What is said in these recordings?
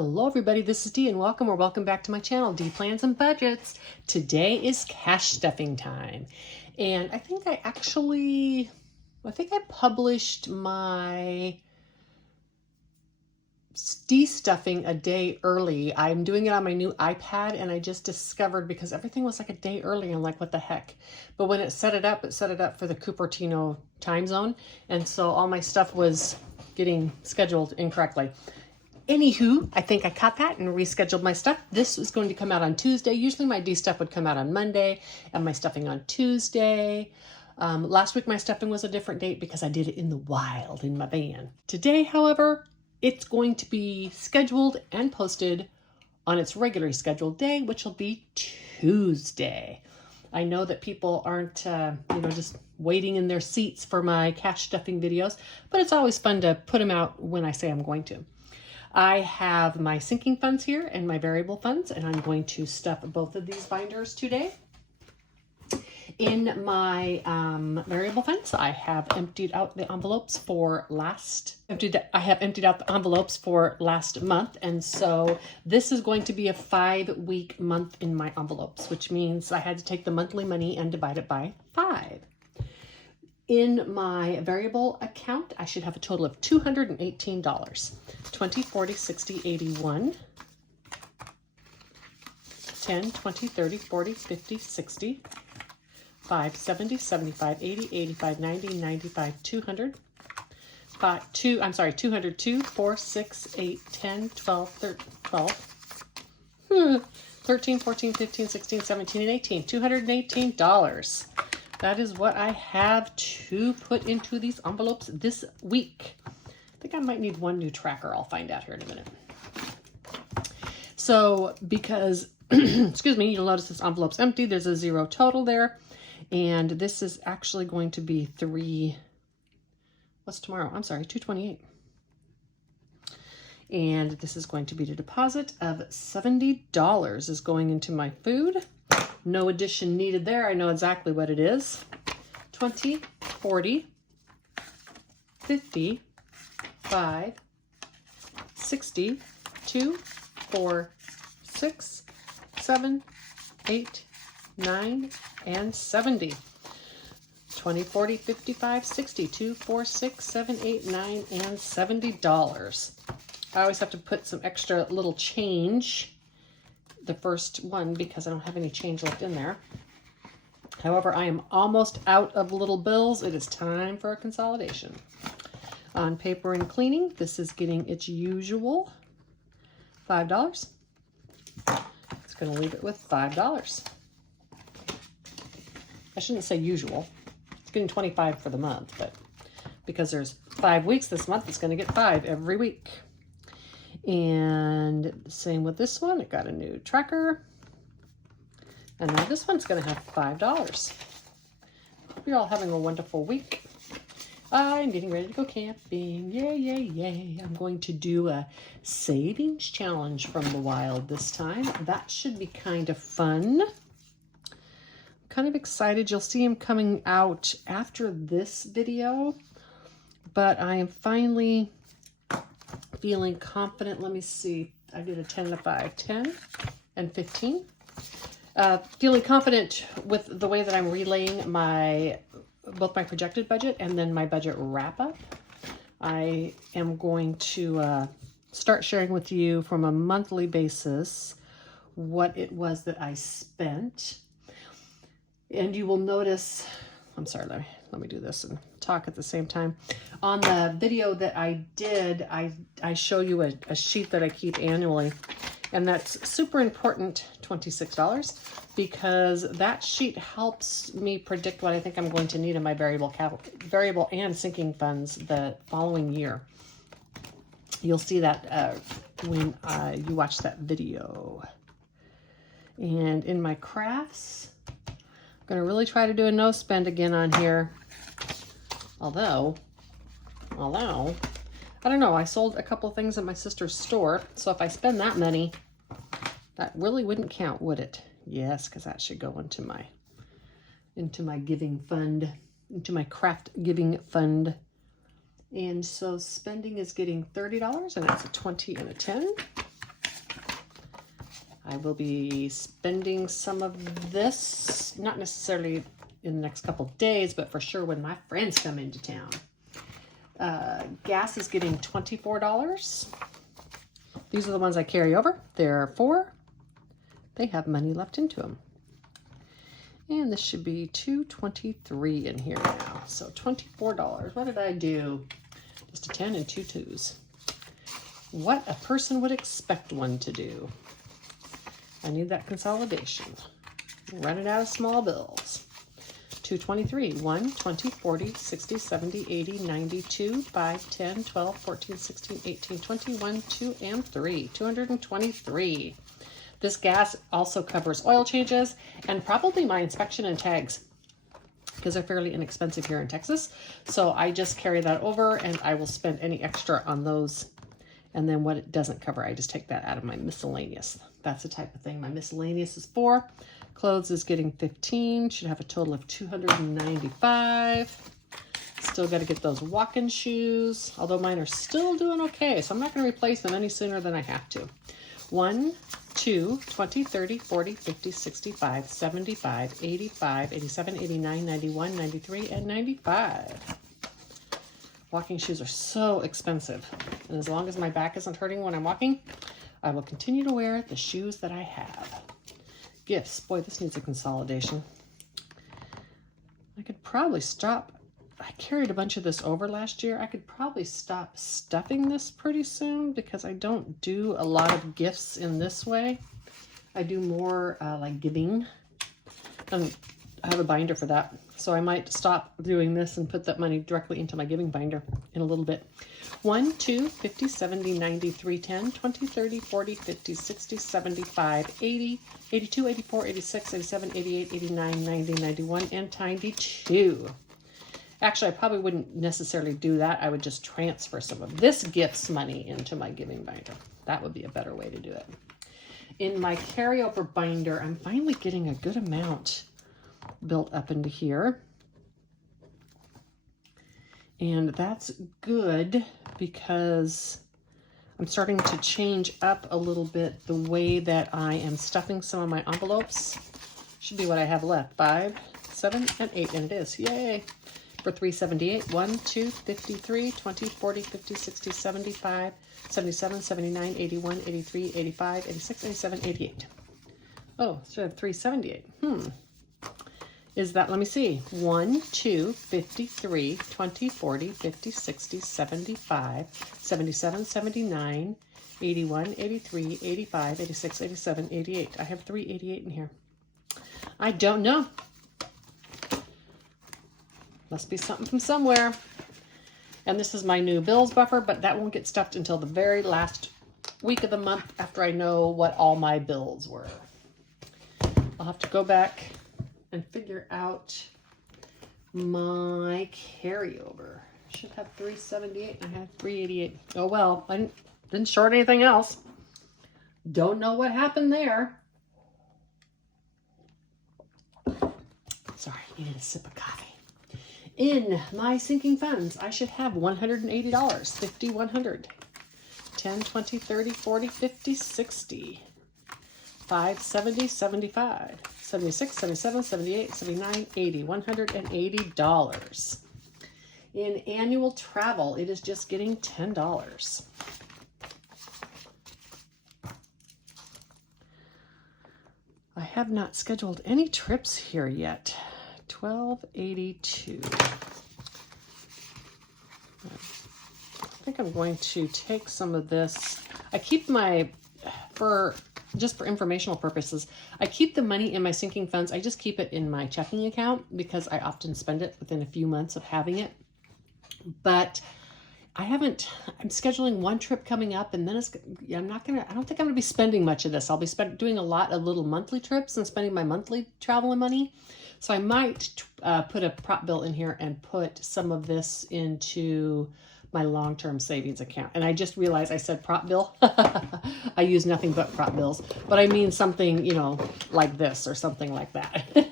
Hello everybody, this is Dee and welcome back to my channel, Dee Plans and Budgets. Today is cash stuffing time. And I think I published my de-stuffing a day early. I'm doing it on my new iPad and I just discovered because everything was like a day early. I'm like, what the heck? But when it set it up for the Cupertino time zone. And so all my stuff was getting scheduled incorrectly. Anywho, I think I caught that and rescheduled my stuff. This was going to come out on Tuesday. Usually my de-stuff would come out on Monday and my stuffing on Tuesday. Last week my stuffing was a different date because I did it in the wild in my van. Today, however, it's going to be scheduled and posted on its regularly scheduled day, which will be Tuesday. I know that people aren't, just waiting in their seats for my cash stuffing videos, but it's always fun to put them out when I say I'm going to. I have my sinking funds here and my variable funds, and I'm going to stuff both of these binders today. In my variable funds, I have emptied out the envelopes for last month, and so this is going to be a 5-week month in my envelopes, which means I had to take the monthly money and divide it by 5. In my variable account, I should have a total of $218. 20, 40, 60, 81, 10, 20, 30, 40, 50, 60, 5, 70, 75, 80, 85, 90, 95, 200, 202, 4, 6, 8, 10, 12, 13, 14, 15, 16, 17, and 18. $218. That is what I have to put into these envelopes this week. I think I might need one new tracker. I'll find out here in a minute. So because, excuse me, you'll notice this envelope's empty. There's a 0 total there. And this is actually going to be what's tomorrow? I'm sorry, 228. And this is going to be the deposit of $70 is going into my food. No addition needed there. I know exactly what it is. 20, 40, 50, 5, 60, 2, 4, 6, 7, 8, 9, and 70. 20, 40, 55, 60, 2, 4, 6, 7, 8, 9, and $70. I always have to put some extra little change the first one because I don't have any change left in there. However, I am almost out of little bills. It is time for a consolidation. On paper and cleaning, this is getting its usual $5. It's going to leave it with $5. I shouldn't say usual. It's getting $25 for the month, but because there's 5 weeks this month, it's going to get 5 every week. And same with this one. It got a new tracker. And now this one's going to have $5. Hope you're all having a wonderful week. I'm getting ready to go camping. Yay, yay, yay. I'm going to do a savings challenge from the wild this time. That should be kind of fun. I'm kind of excited. You'll see them coming out after this video. But I am finally feeling confident. Let me see. I did a 10 and a 5. 10 and 15. Feeling confident with the way that I'm relaying both my projected budget and then my budget wrap up. I am going to start sharing with you from a monthly basis what it was that I spent. And you will notice, I'm sorry, let me do this and talk at the same time. On the video that I did, I show you a sheet that I keep annually, and that's super important, $26, because that sheet helps me predict what I think I'm going to need in my variable and sinking funds the following year. You'll see that when you watch that video. And in my crafts, I'm going to really try to do a no spend again on here. Although, I don't know, I sold a couple things at my sister's store, so if I spend that money, that really wouldn't count, would it? Yes, because that should go into my giving fund, into my craft giving fund. And so spending is getting $30, and that's a 20 and a 10. I will be spending some of this, not necessarily in the next couple days, but for sure when my friends come into town. Gas is getting $24. These are the ones I carry over. There are 4. They have money left into them. And this should be $2.23 in here now. So $24. What did I do? Just a 10 and 2 2s. What a person would expect one to do. I need that consolidation. Running out of small bills. 223, 1, 20, 40, 60, 70, 80, 92, 5, 10, 12, 14, 16, 18, 21, 2, and 3. 223. This gas also covers oil changes and probably my inspection and tags because they're fairly inexpensive here in Texas. So I just carry that over and I will spend any extra on those. And then what it doesn't cover, I just take that out of my miscellaneous. That's the type of thing. My miscellaneous is 4. Clothes is getting 15. Should have a total of 295. Still got to get those walking shoes, although mine are still doing okay. So I'm not going to replace them any sooner than I have to. 1, 2, 20, 30, 40, 50, 65, 75, 85, 87, 89, 91, 93, and 95. Walking shoes are so expensive. And as long as my back isn't hurting when I'm walking, I will continue to wear the shoes that I have. Gifts. Boy, this needs a consolidation. I could probably stop. I carried a bunch of this over last year. I could probably stop stuffing this pretty soon because I don't do a lot of gifts in this way. I do more like giving. And I have a binder for that. So I might stop doing this and put that money directly into my giving binder in a little bit. 1, 2, 50, 70, 90, 3, 10, 20, 30, 40, 50, 60, 75, 80, 82, 84, 86, 87, 88, 89, 90, 91, and 92. Actually, I probably wouldn't necessarily do that. I would just transfer some of this gifts money into my giving binder. That would be a better way to do it. In my carryover binder, I'm finally getting a good amount built up into here. And that's good because I'm starting to change up a little bit the way that I am stuffing some of my envelopes. Should be what I have left. 5, 7, and 8, and it is. Yay! For $3.78, 1, 2, 53, 20, 40, 50, 60, 75, 77, 79, 81, 83, 85, 86, 87, 88. Oh, so I have $3.78. Is that, let me see, 1, 2, 53, 20, 40, 50, 60, 75, 77, 79, 81, 83, 85, 86, 87, 88. I have $3.88 in here. I don't know. Must be something from somewhere. And this is my new bills buffer, but that won't get stuffed until the very last week of the month after I know what all my bills were. I'll have to go back and figure out my carryover. I should have $3.78 and I have $3.88. Oh well, I didn't short anything else. Don't know what happened there. Sorry, needed a sip of coffee. In my sinking funds, I should have $180, 50, 100, 10, 20, 30, 40, 50, 60, 5, 70, 75, 76, 77, 78, 79, 80, $180. In annual travel, it is just getting $10. I have not scheduled any trips here yet. $12.82. I think I'm going to take some of this. I keep my, just for informational purposes, I keep the money in my sinking funds. I just keep it in my checking account because I often spend it within a few months of having it. But I'm scheduling one trip coming up, and then I don't think I'm going to be spending much of this. I'll be doing a lot of little monthly trips and spending my monthly travel and money. So I might put a prop bill in here and put some of this into my long-term savings account. And I just realized I said prop bill. I use nothing but prop bills, but I mean something, like this or something like that.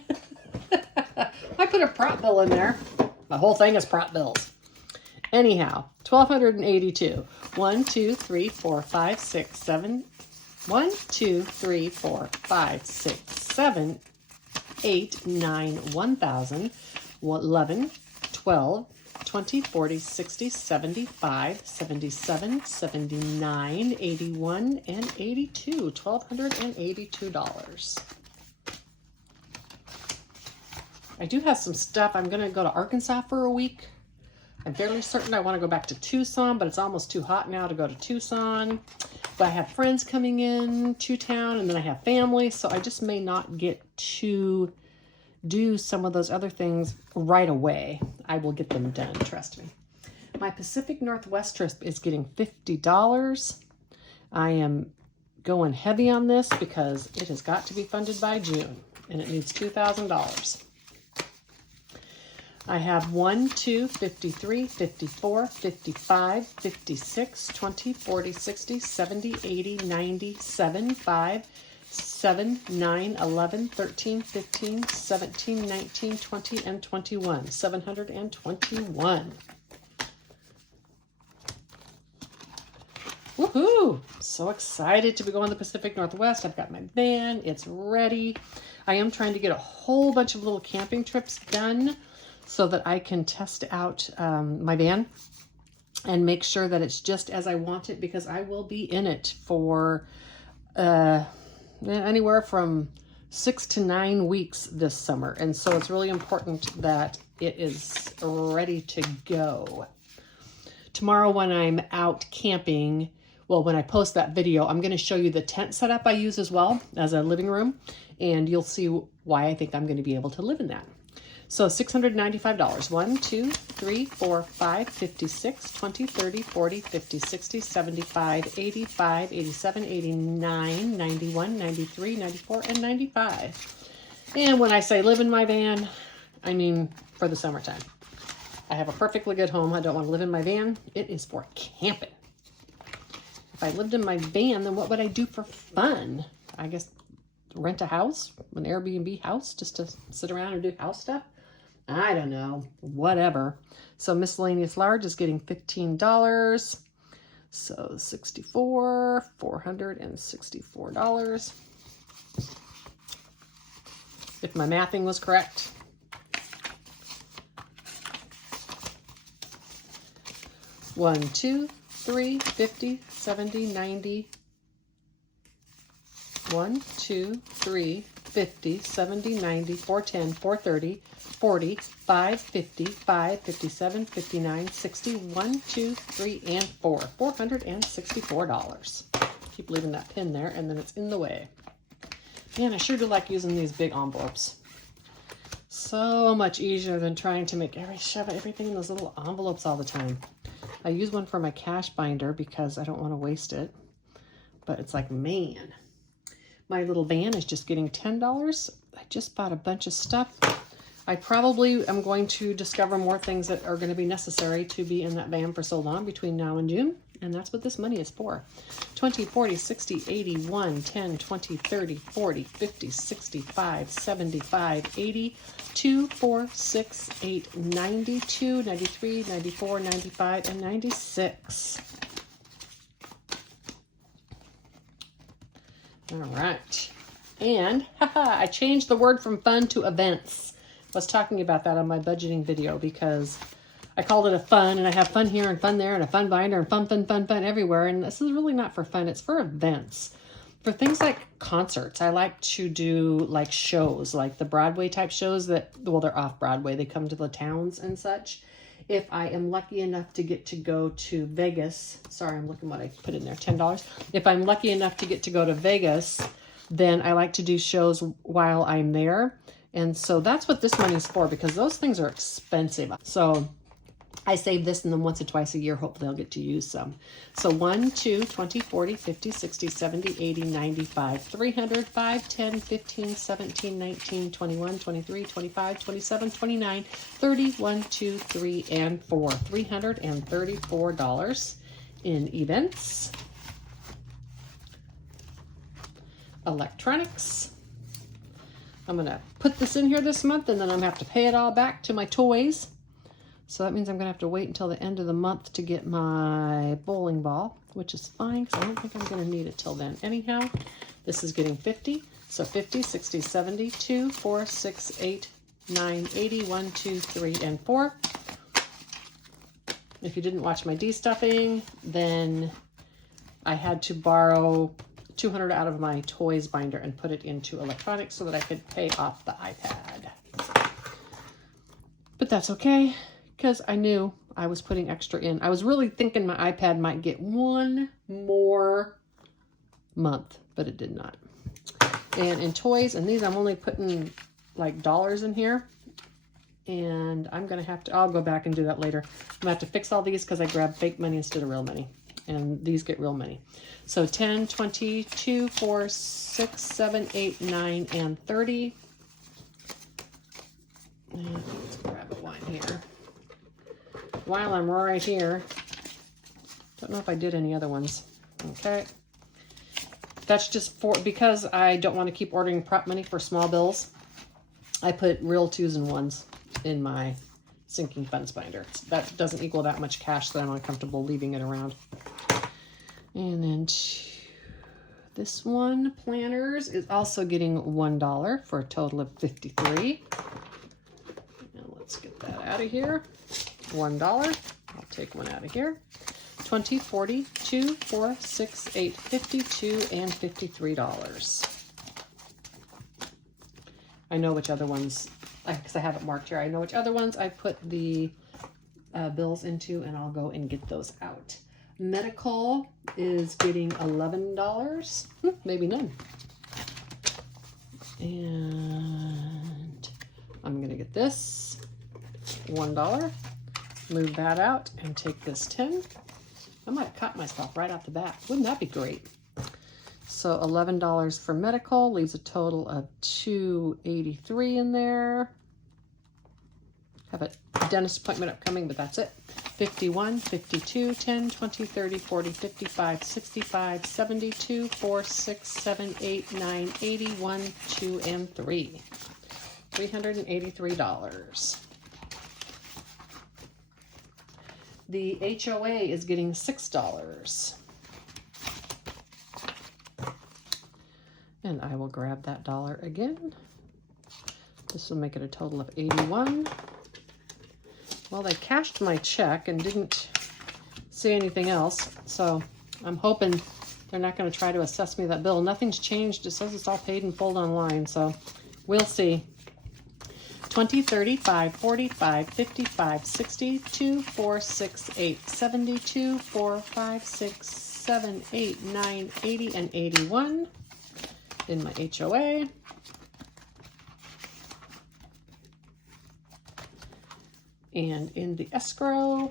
I put a prop bill in there. The whole thing is prop bills. Anyhow, $1,282. 1, 2, 3, 4, 5, 6, 7, 1, 2, 3, 4, 5, 6, 7, 8, 9, 1,000, 11, 12, 20, 40, 60, 75, 77, 79, 81, and 82. $1,282. I do have some stuff. I'm going to go to Arkansas for a week. I'm fairly certain I want to go back to Tucson, but it's almost too hot now to go to Tucson. But I have friends coming in to town, and then I have family, so I just may not get to do some of those other things right away. I will get them done, trust me. My Pacific Northwest trip is getting $50. I am going heavy on this because it has got to be funded by June, and it needs $2,000. I have 1, 2, 53, 54, 55, 56, 20, 40, 60, 70, 80, 90, 7, 5, 7, 9, 11, 13, 15, 17, 19, 20, and 21. 721. Woohoo! So excited to be going to the Pacific Northwest. I've got my van. It's ready. I am trying to get a whole bunch of little camping trips done so that I can test out my van and make sure that it's just as I want it, because I will be in it for anywhere from 6 to 9 weeks this summer. And so it's really important that it is ready to go. Tomorrow when I'm out camping, well, when I post that video, I'm going to show you the tent setup I use as well as a living room, and you'll see why I think I'm going to be able to live in that. So $695. 1, 2, 3, 4, 5, 56, 20, 30, 40, 50, 60, 75, 85, 87, 89, 91, 93, 94, and 95. And when I say live in my van, I mean for the summertime. I have a perfectly good home. I don't want to live in my van. It is for camping. If I lived in my van, then what would I do for fun? I guess rent a house, an Airbnb house, just to sit around and do house stuff. I don't know, whatever. So miscellaneous large is getting $15. So $464. If my mathing was correct. One, 2, 3, 50, 70, 90. 1, 2, 3, 50, 70, 90, 410, 430, 40, 5, 50, 5, 57, 59, 60, 1, 2, 3, and 4. $464. Keep leaving that pin there, and then it's in the way. Man, I sure do like using these big envelopes. So much easier than trying to shove everything in those little envelopes all the time. I use one for my cash binder because I don't want to waste it. But it's like, man. My little van is just getting $10. I just bought a bunch of stuff. I probably am going to discover more things that are going to be necessary to be in that van for so long between now and June. And that's what this money is for. 20, 40, 60, 80, 1, 10, 20, 30, 40, 50, 65, 75, 80, 2, 4, 6, 8, 92, 93, 94, 95, and 96. All right. And I changed the word from fun to events. I was talking about that on my budgeting video because I called it a fun, and I have fun here and fun there and a fun binder and fun everywhere. And this is really not for fun. It's for events. For things like concerts, I like to do like shows, like the Broadway type shows that, well, they're off Broadway. They come to the towns and such. If I am lucky enough to get to go to Vegas, sorry, I'm looking what I put in there, $10. If I'm lucky enough to get to go to Vegas, then I like to do shows while I'm there. And so that's what this money's for, because those things are expensive. So I save this, and then once or twice a year, hopefully I'll get to use some. So 1, 2, 20, 40, 50, 60, 70, 80, 95, 300, 5, 10, 15, 17, 19, 21, 23, 25, 27, 29, 30, 1, 2, 3, and 4. $334 in events. Electronics. I'm going to put this in here this month, and then I'm going to have to pay it all back to my toys. So that means I'm gonna have to wait until the end of the month to get my bowling ball, which is fine because I don't think I'm gonna need it till then. Anyhow, this is getting 50. So 50, 60, 70, 2, 4, 6, 8, 9, 80, 1, 2, 3, and 4. If you didn't watch my de-stuffing, then I had to borrow $200 out of my toys binder and put it into electronics so that I could pay off the iPad. But that's okay, because I knew I was putting extra in. I was really thinking my iPad might get one more month, but it did not. And in toys, and these I'm only putting like dollars in here. And I'm going to have to, I'll go back and do that later. I'm going to have to fix all these because I grabbed fake money instead of real money. And these get real money. So 10, 20, 2, 4, 6, 7, 8, 9, and 30. And let's grab a wine here. While I'm right here, don't know if I did any other ones. Okay. That's just for, because I don't want to keep ordering prop money for small bills, I put real 2s and 1s in my sinking funds binder. That doesn't equal that much cash that I'm uncomfortable leaving it around. And then this one, planners, is also getting $1 for a total of 53. And let's get that out of here. $1. I'll take one out of here. 20, 40, 2, 4, 6, 8, 52, and $53. I know which other ones, because I have it marked here, I know which other ones I put the bills into, and I'll go and get those out. Medical is getting $11, maybe none. And I'm going to get this, $1, move that out, and take this 10. I might have caught myself right off the bat. Wouldn't that be great? So $11 for medical leaves a total of $283 in there. Have a dentist appointment upcoming, but that's it. 51, 52, 10, 20, 30, 40, 55, 65, 72, 4, 6, 7, 8, 9, 80, 1, 2, and 3. $383. The HOA is getting $6. And I will grab that $1 again. This will make it a total of 81. Well, they cashed my check and didn't say anything else, so I'm hoping they're not going to try to assess me that bill. Nothing's changed. It says it's all paid in full online, so we'll see. 20, 35, 45, 55, 62, 4, 6, 8, 72, 4, 5, 6, 7, 8, 9, 80, and 81 in my HOA. And in the escrow,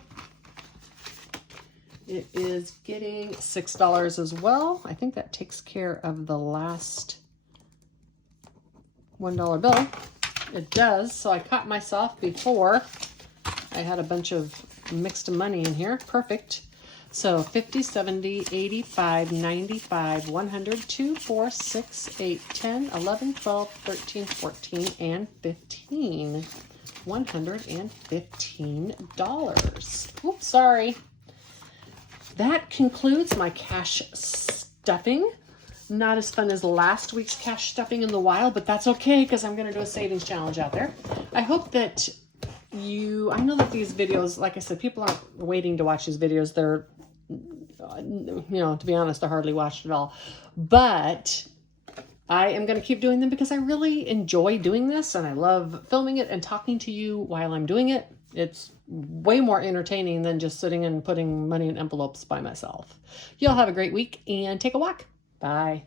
it is getting $6 as well. I think that takes care of the last $1 bill. It does. So I caught myself before. I had a bunch of mixed money in here. Perfect. So 50, 70, 85, 95, 100, 2, 4, 6, 8, 10, 11, 12, 13, 14, and 15. $115. Oops, sorry. That concludes my cash stuffing. Not as fun as last week's cash stuffing in the wild, but that's okay because I'm going to do a savings challenge out there. I hope that I know that these videos, like I said, people aren't waiting to watch these videos. They're, to be honest, they're hardly watched at all. But I am going to keep doing them because I really enjoy doing this, and I love filming it and talking to you while I'm doing it. It's way more entertaining than just sitting and putting money in envelopes by myself. Y'all have a great week and take a walk. Bye.